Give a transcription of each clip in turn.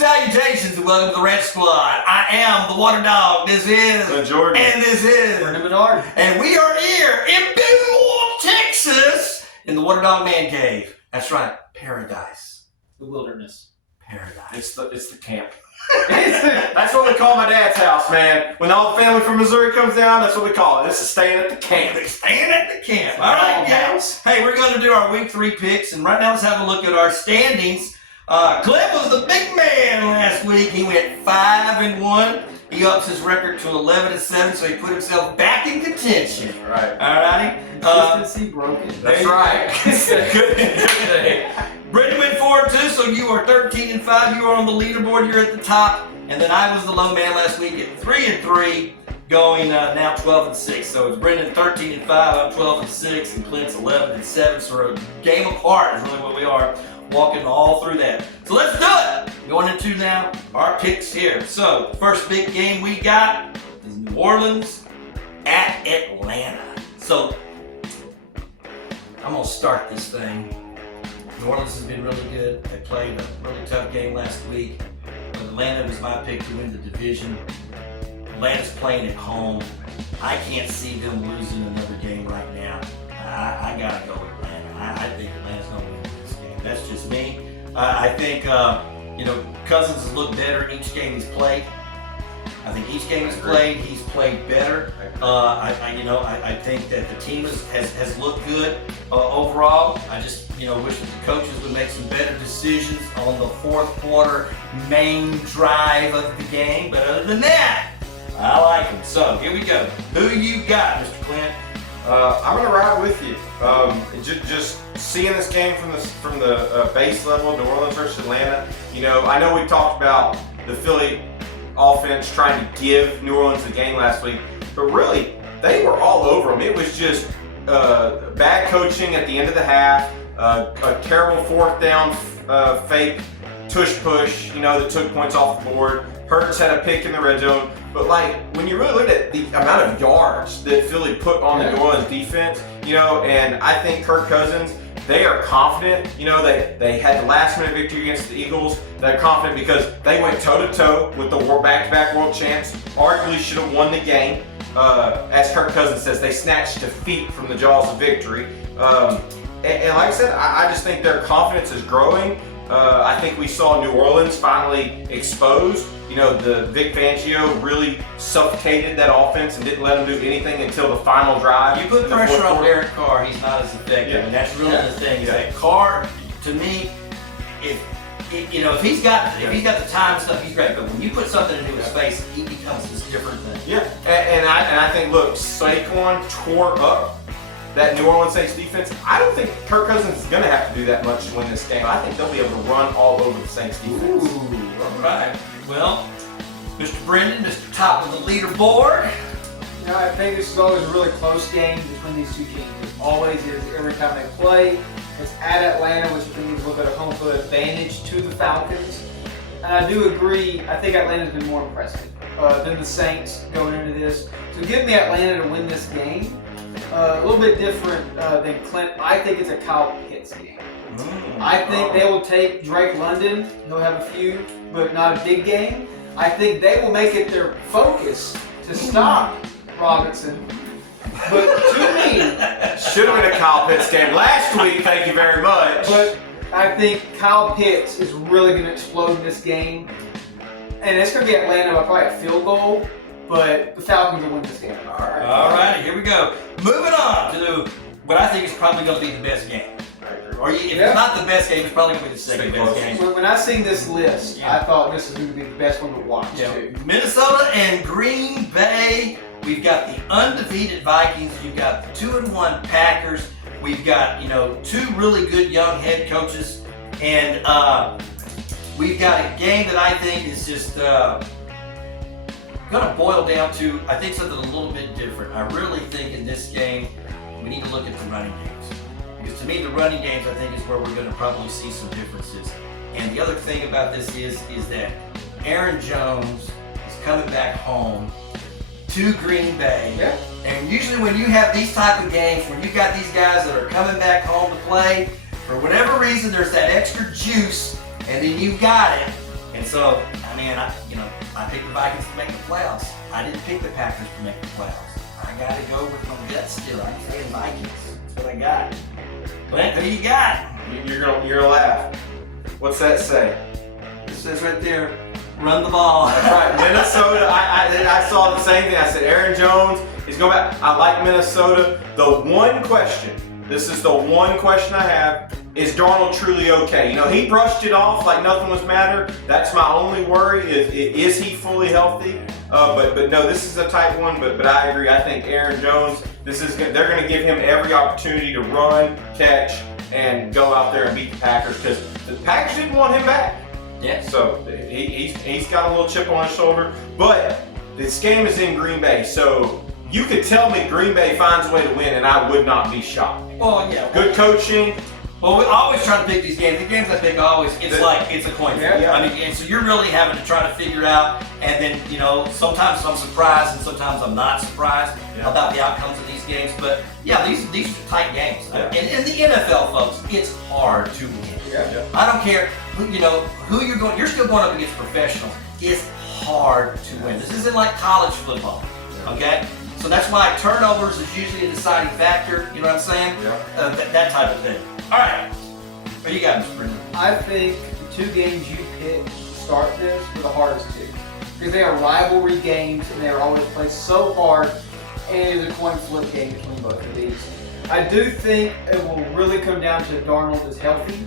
salutations and welcome to the Rant Squad. I am the Water Dog. This is Jordan. And this is Bernard. And we are here in Bill, Texas, in the Water Dog Man Cave. That's right, paradise. The wilderness. Paradise. It's the camp. That's what we call my dad's house, man. When all the family from Missouri comes down, that's what we call it. This is staying at the camp. Staying at the camp. All right, guys. Hey, we're going to do our week 3 picks, and right now let's have a look at our standings. Clint was the big man last week. He went 5-1. He ups his record to 11-7, so he put himself back in contention. Right. All righty. Consistency broken. That's right. Good thing. Brittany went 4-2, so you are 13-5. You are on the leaderboard. You're at the top. And then I was the low man last week at 3-3, going now 12-6. So it's Brendan 13-5, I'm 12-6, and Clint's 11-7. So we're a game apart is really what we are, walking all through that. So let's do it. Going into now our picks here. So first big game we got is New Orleans at Atlanta. So I'm gonna start this thing. New Orleans has been really good. They played a really tough game last week. But Atlanta was my pick to win the division. Atlanta's playing at home. I can't see them losing another game right now. I gotta go with Atlanta. I think Atlanta's gonna win this game. That's just me. I think Cousins has looked better each game he's played. I think each game he's played better. I think that the team has looked good overall. I just wish that the coaches would make some better decisions on the fourth quarter main drive of the game. But other than that, I like them. So here we go. Who you got, Mr. Clint? I'm gonna ride with you. Just seeing this game from the base level, New Orleans versus Atlanta. I know we talked about the Philly offense trying to give New Orleans the game last week, but really they were all over them. It was just bad coaching at the end of the half, a terrible fourth down fake tush push, that took points off the board. Hurts had a pick in the red zone, but when you really look at the amount of yards that Philly put on the New Orleans defense, and I think Kirk Cousins, they are confident. They had the last minute victory against the Eagles. They're confident because they went toe to toe with the back-to-back world champs. Arguably should have won the game. As Kirk Cousins says, they snatched defeat from the jaws of victory. And like I said, I just think their confidence is growing. I think we saw New Orleans finally exposed. The Vic Fangio really suffocated that offense and didn't let them do anything until the final drive. You put pressure on Derek Carr, he's not as effective, and that's really the thing. Is that Carr, to me, if he's got the time and stuff, he's great. But when you put something into his face, he becomes this different thing. Yeah, and I think Saquon tore up that New Orleans Saints defense. I don't think Kirk Cousins is going to have to do that much to win this game. I think they'll be able to run all over the Saints defense. Ooh, all right. Well, Mr. Brendan, Mr. Top of the leaderboard. I think this is always a really close game between these two teams. It always is every time they play. It's at Atlanta, which I think is a little bit of home field advantage to the Falcons. And I do agree, I think Atlanta's been more impressive than the Saints going into this. So give me Atlanta to win this game. A little bit different than Clint. I think it's a Kyle Pitts game. I think they will take Drake London. He'll have a few, but not a big game. I think they will make it their focus to stop Robinson. But to me, should have been a Kyle Pitts game last week. Thank you very much. But I think Kyle Pitts is really going to explode in this game, and it's going to be Atlanta by probably a field goal. But the Falcons will win this game. All right, here we go. Moving on to what I think is probably going to be the best game. Or if it's not the best game, it's probably going to be the second best game. When I seen this list, I thought this was going to be the best one to watch too. Minnesota and Green Bay. We've got the undefeated Vikings. You've got the 2-1 Packers. We've got 2 really good young head coaches, and we've got a game that I think is just going to boil down to, I think, something a little bit different. I really think in this game we need to look at the running games, because to me the running games I think is where we're going to probably see some differences. And the other thing about this is that Aaron Jones is coming back home to Green Bay. Yeah. And usually when you have these type of games, when you got these guys that are coming back home to play, for whatever reason there's that extra juice, and then you got it. And so, I mean, I picked the Vikings to make the playoffs. I didn't pick the Packers to make the playoffs. I got to go with my gut still. I'm saying Vikings. That's what I got. Clint, who you got? You're gonna laugh. What's that say? It says right there, run the ball. That's right, Minnesota. I saw the same thing. I said Aaron Jones is going back. I like Minnesota. The one question, this is the one question I have, is Darnold truly okay? He brushed it off like nothing was matter. That's my only worry. Is he fully healthy? But no, this is a tight one. But I agree. I think Aaron Jones. They're going to give him every opportunity to run, catch, and go out there and beat the Packers because the Packers didn't want him back. Yeah. So he's got a little chip on his shoulder. But this game is in Green Bay, so you could tell me Green Bay finds a way to win, and I would not be shocked. Well, yeah. Good coaching. Well, we always try to pick these games. The games I pick always, it's a coin flip. Yeah. I mean, and so you're really having to try to figure out, and then, sometimes I'm surprised and sometimes I'm not surprised about the outcomes of these games. But yeah, these are tight games. Yeah. And in the NFL, folks, it's hard to win. Yeah. I don't care who you're going, you're still going up against professionals. It's hard to win. This isn't like college football, okay? So that's why turnovers is usually a deciding factor, you know what I'm saying? Yeah. That type of thing. All right, what do you got, Mr. Brendan? I think the 2 games you picked to start this were the hardest 2. Because they are rivalry games and they are always played so hard, and it is a coin flip game between both of these. I do think it will really come down to if Darnold is healthy.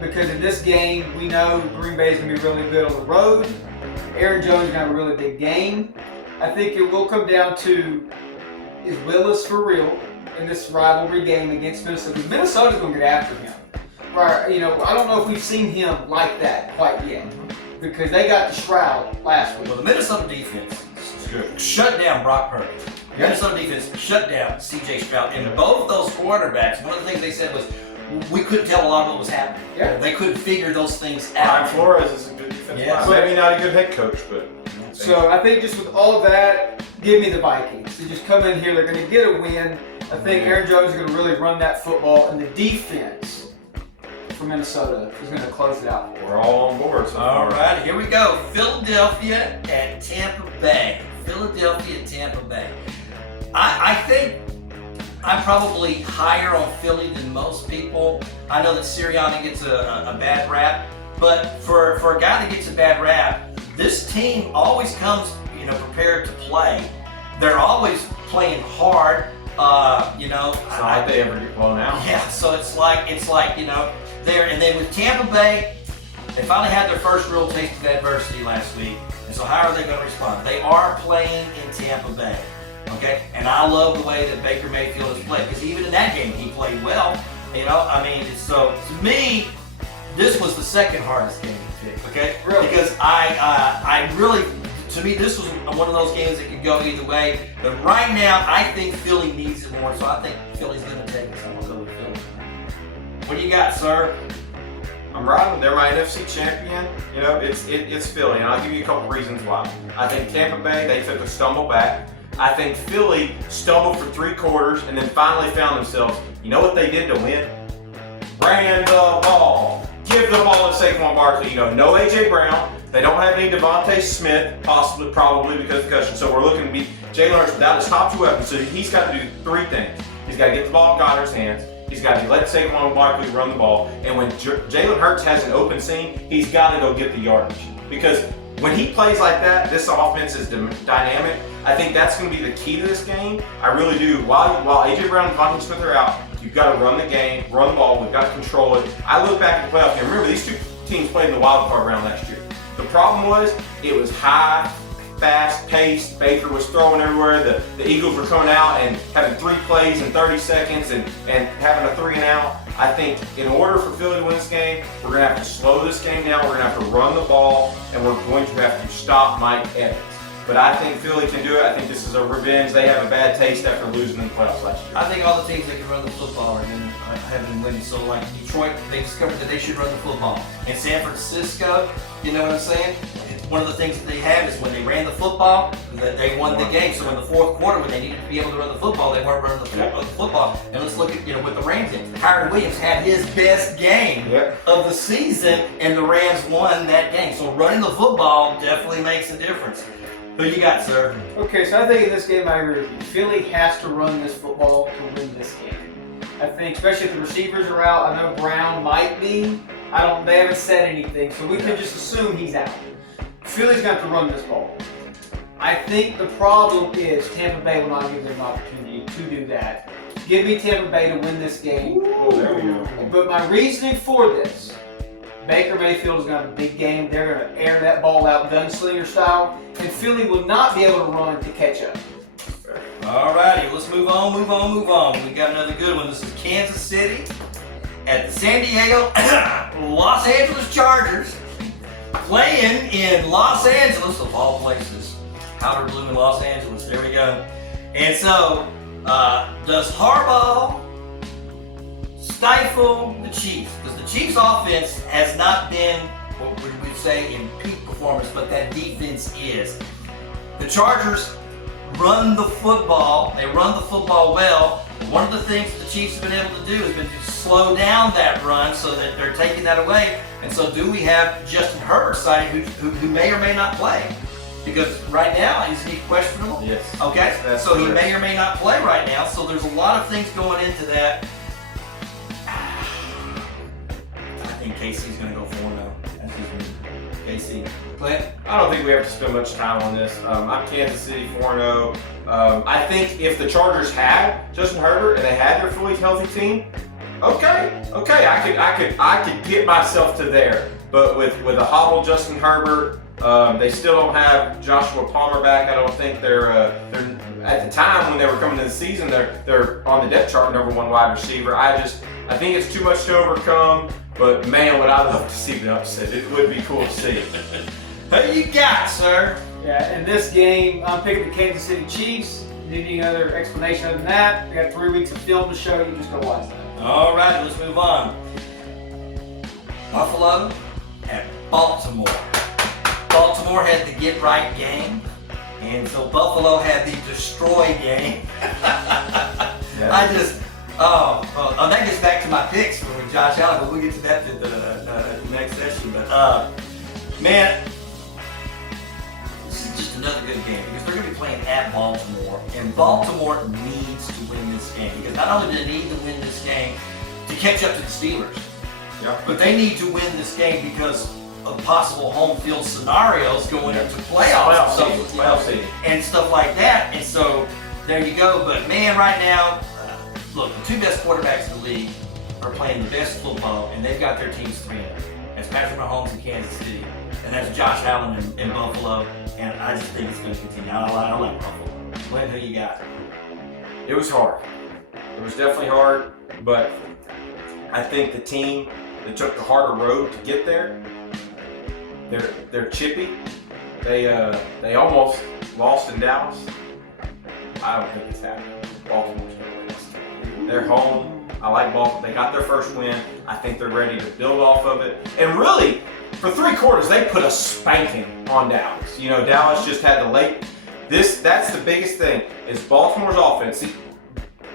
Because in this game, we know Green Bay is going to be really good on the road. Aaron Jones is going to have a really big game. I think it will come down to, is Willis for real in this rivalry game against Minnesota? Because Minnesota's going to get after him. Right, I don't know if we've seen him like that quite yet. Because they got the shroud last week. Well, the Minnesota defense shut down Brock Purdy. Minnesota defense shut down C.J. Stroud. And both those quarterbacks, one of the things they said was, we couldn't tell a lot of what was happening. Yeah. They couldn't figure those things out. Brian Flores is a good defensive Yeah. line. Maybe not a good head coach, but. So I think just with all of that, give me the Vikings. They just come in here, they're going to get a win. I think Aaron Jones is going to really run that football, and the defense for Minnesota is going to close it out. We're all on board. So All right, here we go. Philadelphia at Tampa Bay. Philadelphia at Tampa Bay. I think I'm probably higher on Philly than most people. I know that Sirianni gets a bad rap, but for a guy that gets a bad rap, this team always comes, prepared to play. They're always playing hard. It's not like they ever get blown out. Yeah, so it's like there. And then with Tampa Bay, they finally had their first real taste of adversity last week. And so how are they going to respond? They are playing in Tampa Bay. Okay, and I love the way that Baker Mayfield has played because even in that game he played well. So to me, this was the second hardest game to pick. Okay, Really? Because I really, to me, this was one of those games that could go either way. But right now, I think Philly needs it more, so I think Philly's going to take it. So I'm going to go with Philly. What do you got, sir? I'm riding. They're my NFC champion. It's Philly, and I'll give you a couple reasons why. I think Tampa Bay, they took a stumble back. I think Philly stumbled for 3 quarters and then finally found themselves. You know what they did to win? Ran the ball. Give the ball to Saquon Barkley. No A.J. Brown. They don't have any Devontae Smith, probably because of concussion. So we're looking to beat Jalen Hurts without his top 2 weapons. So he's got to do 3 things. He's got to get the ball in Goddard's hands. He's got to let Saquon Barkley run the ball. And when Jalen Hurts has an open seam, he's got to go get the yardage. Because when he plays like that, this offense is dynamic. I think that's going to be the key to this game. I really do. While A.J. Brown and Devontae Smith are out, you've got to run the game, run the ball. We've got to control it. I look back at the playoff game. Remember, these 2 teams played in the wild card round last year. The problem was it was high, fast-paced. Baker was throwing everywhere. The Eagles were coming out and having 3 plays in 30 seconds and having a 3-and-out. I think in order for Philly to win this game, we're going to have to slow this game down. We're going to have to run the ball, and we're going to have to stop Mike Evans. But I think Philly can do it. I think this is a revenge. They have a bad taste after losing in the playoffs last year. I think all the teams that can run the football are going to have been winning. So like Detroit, they discovered that they should run the football. In San Francisco, you know what I'm saying? one of the things that they have is when they ran the football, that they won the game. So in the fourth quarter, when they needed to be able to run the football, they weren't running the football. And let's look at, with the Rams game. Kyron Williams had his best game of the season, and the Rams won that game. So running the football definitely makes a difference. Who you got, sir? Okay, so I think in this game, I agree with you. Philly has to run this football to win this game. I think, especially if the receivers are out. I know Brown might be. They haven't said anything, so we can just assume he's out. Philly's got to run this ball. I think the problem is Tampa Bay will not give them an opportunity to do that. Give me Tampa Bay to win this game. Oh, there we go. But my reasoning for this, Baker Mayfield is going to have a big game. They're going to air that ball out gunslinger style, and Philly will not be able to run to catch up. All righty, let's move on. We got another good one. This is Kansas City at the San Diego Los Angeles Chargers, playing in Los Angeles, of all places. Powder blue in Los Angeles. There we go. And so, does Harbaugh stifle the Chiefs? Because the Chiefs' offense has not been what we would say in peak performance, but that defense is. The Chargers run the football. They run the football well. One of the things the Chiefs have been able to do has been to slow down that run so that they're taking that away. And so do we have Justin Herbert cited who may or may not play? Because right now, is he questionable? Yes. Okay, That's so correct. he may or may not play right now. So there's a lot of things going into that. I think KC's going to go 4-0. That's his move. KC. Clint? I don't think we have to spend much time on this. I'm Kansas City 4-0. I think if the Chargers had Justin Herbert and they had their fully healthy team, okay, I could get myself to there. But with a hobbled Justin Herbert, they still don't have Joshua Palmer back. I don't think they're at the time when they were coming to the season, they're on the depth chart #1 wide receiver. I think it's too much to overcome. But man, would I love to see the upset. It would be cool to see. Who you got, sir? Yeah, in this game, I'm picking the Kansas City Chiefs. Need any other explanation other than that? We got 3 weeks of film to show you. Just go watch that. All right, let's move on. Buffalo at Baltimore. Baltimore had the get right game, and so Buffalo had the destroy game. That gets back to my picks with Josh Allen, but we'll get to that in the next session. But man, this is just another good game because they're going to be playing at Baltimore, and Baltimore needs to win this game because not only do they need to win this game to catch up to the Steelers, but they need to win this game because of possible home field scenarios going into playoffs and stuff like that. And so there you go. But man, right now, look, the 2 best quarterbacks in the league are playing the best football, and they've got their teams 3-0. That's Patrick Mahomes in Kansas City, and that's Josh Allen in Buffalo, and I just think it's going to continue. I like Buffalo. Glenn, who you got? It was hard. It was definitely hard, but I think the team that took the harder road to get there, they're chippy. They almost lost in Dallas. I don't think it's happening. Baltimore's going to win this game. They're home. I like Baltimore. They got their first win. I think they're ready to build off of it. And really, for 3 quarters, they put a spanking on Dallas. Dallas just had the late. That's the biggest thing is Baltimore's offense. See,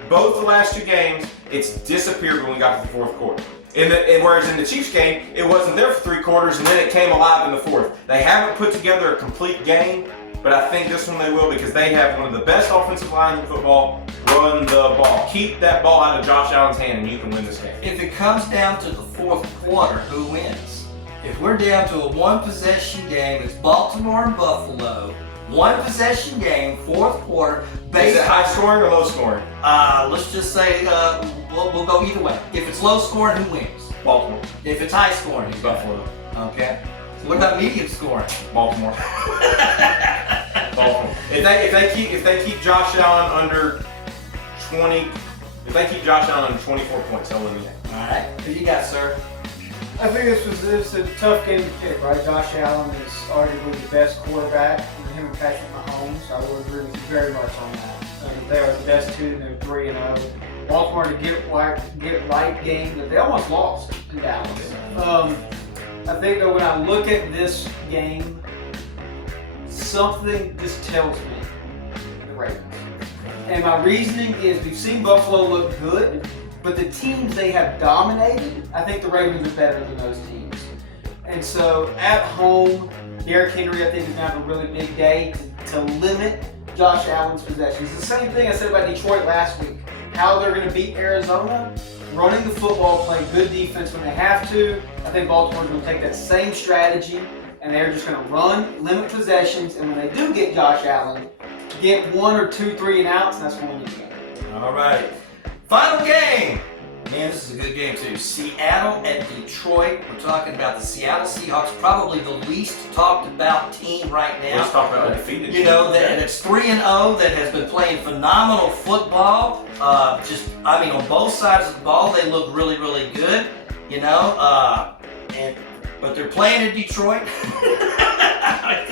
both the last 2 games, it's disappeared when we got to the 4th quarter. Whereas in the Chiefs game, it wasn't there for 3 quarters, and then it came alive in the 4th. They haven't put together a complete game, but I think this one they will because they have one of the best offensive lines in football. Run the ball. Keep that ball out of Josh Allen's hand, and you can win this game. If it comes down to the 4th quarter, who wins? If we're down to a 1-possession game, it's Baltimore and Buffalo. 1-possession game, 4th quarter. Is it high scoring or low scoring? Let's just say we'll go either way. If it's low scoring, who wins? Baltimore. If it's high scoring, who's Buffalo. Okay. So what about medium scoring? Baltimore. Baltimore. If they keep Josh Allen under 20, if they keep Josh Allen under 24 points, they'll win the game. All right. Who you got, sir? I think this was a tough game to pick, right? Josh Allen is arguably the best quarterback. Him and Patrick Mahomes, I will agree with you very much on that. They are the best 2, and they're 3-0. Baltimore to get right game, but they almost lost in Dallas. I think that when I look at this game, something just tells me the Ravens. And my reasoning is we've seen Buffalo look good, but the teams they have dominated, I think the Ravens are better than those teams. And so at home, Derrick Henry, I think, is going to have a really big day to limit Josh Allen's possessions. The same thing I said about Detroit last week. How they're going to beat Arizona, running the football, playing good defense when they have to. I think Baltimore's going to take that same strategy, and they're just going to run, limit possessions, and when they do get Josh Allen, get 1 or 2 3-and-outs, and that's when you get. All right. Final game. Man, this is a good game too. Seattle at Detroit. We're talking about the Seattle Seahawks, probably the least talked about team right now. Let's talk about undefeated. You know, and it's 3-0 that has been playing phenomenal football. On both sides of the ball, they look really, really good. You know, but they're playing in Detroit.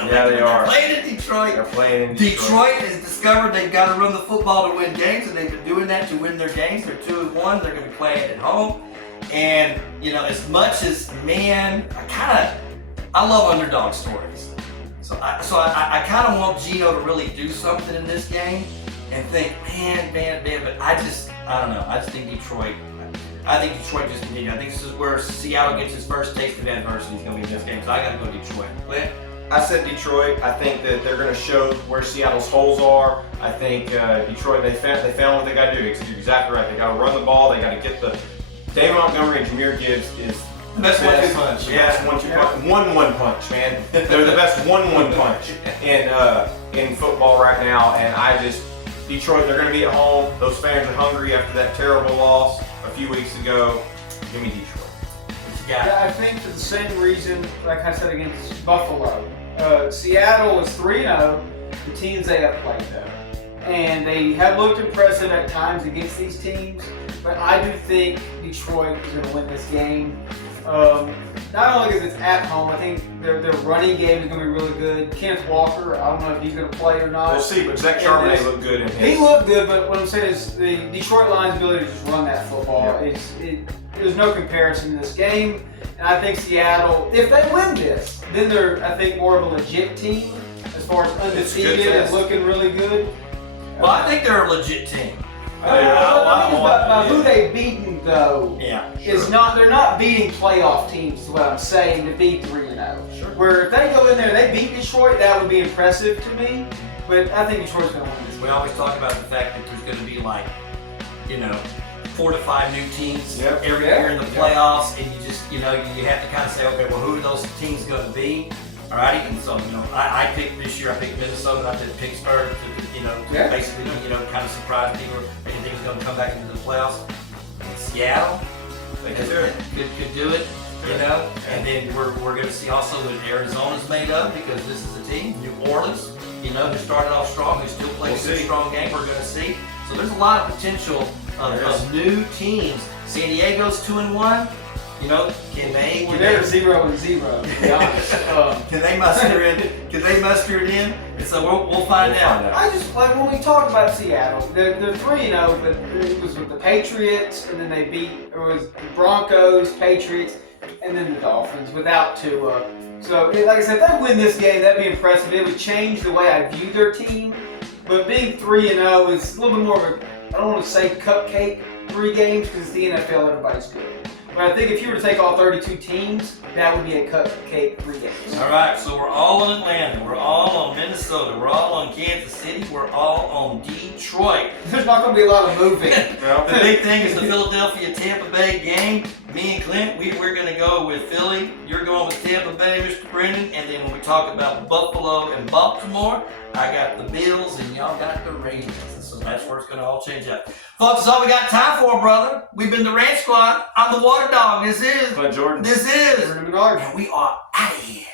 Yeah, they are. They're playing in Detroit. They're playing in Detroit has discovered they've got to run the football to win games, and they've been doing that to win their games. They're 2-1. They're going to be playing at home. And, you know, as much as, man, I love underdog stories. So I kind of want Gino to really do something in this game and think, man, but I don't know. I just think Detroit. I think Detroit just continues. I think this is where Seattle gets his first taste of adversity. It's going to be in this game. So I got to go Detroit. Clint? I said Detroit. I think that they're going to show where Seattle's holes are. I think Detroit, they found what they got to do. You're exactly right. They got to run the ball. They got to get the David Montgomery and Jahmyr Gibbs is the best 1-2 punch. Yes, 1-2 punch. 1-1 punch, man. They're the best 1-1 punch in football right now. And Detroit, they're going to be at home. Those fans are hungry after that terrible loss a few weeks ago. Give me Detroit. Yeah, I think for the same reason, like I said against Buffalo. Seattle is 3-0, the teams they have played though. And they have looked impressive at times against these teams, but I do think Detroit is going to win this game. Not only because it's at home, I think their running game is going to be really good. Kenneth Walker, I don't know if he's going to play or not. We'll see, but Zach Charbonnet looked good in his. He looked good, but what I'm saying is the Detroit Lions' ability to just run that football, there's no comparison in this game. And I think Seattle, if they win this, then they're, I think, more of a legit team as far as undefeated and looking really good. Well, I think they're a legit team. By who they've beaten, though, is not. They're not beating playoff teams. Is what I'm saying to be 3-0. Sure. Where if they go in there and they beat Detroit, that would be impressive to me. But I think Detroit's going to win this. We always talk about the fact that there's going to be 4 to 5 new teams every year in the playoffs, and you just, you have to kind of say, okay, well, who are those teams going to be? All right, and so, I picked this year, I picked Minnesota, I picked Pittsburgh to basically, kind of surprise people. I didn't think it was going to come back into the playoffs. And Seattle, they could do it. Could do it, and then we're going to see also that Arizona's made up because this is a team. New Orleans, who started off strong, who still plays a strong game, we're going to see. So there's a lot of potential of new teams. San Diego's 2-1. Can they? They're 0-0. To be honest. Can they muster in? Can they muster it in? And so we'll find out. I just like when we talk about Seattle, they're 3-0, but it was with the Patriots, and then they it was the Broncos, Patriots, and then the Dolphins without Tua. So, like I said, if they win this game, that'd be impressive. It would change the way I view their team. But being 3-0 is a little bit more of a, I don't want to say cupcake 3 games because it's the NFL, everybody's good. But I think if you were to take all 32 teams, that would be a cupcake 3 games. All right, so we're all on Atlanta, we're all on Minnesota, we're all on Kansas City, we're all on Detroit. There's not going to be a lot of moving. The big thing is the Philadelphia-Tampa Bay game. Me and Clint, we're going to go with Philly. You're going with Tampa Bay, Mr. Brendan. And then when we talk about Buffalo and Baltimore, I got the Bills and y'all got the Ravens. So that's where it's going to all change up. Folks, that's all we got time for, brother. We've been the Rant Squad. I'm the Water Dog. This is Clint Jordan. This is Brendan Menard. and we are out of here.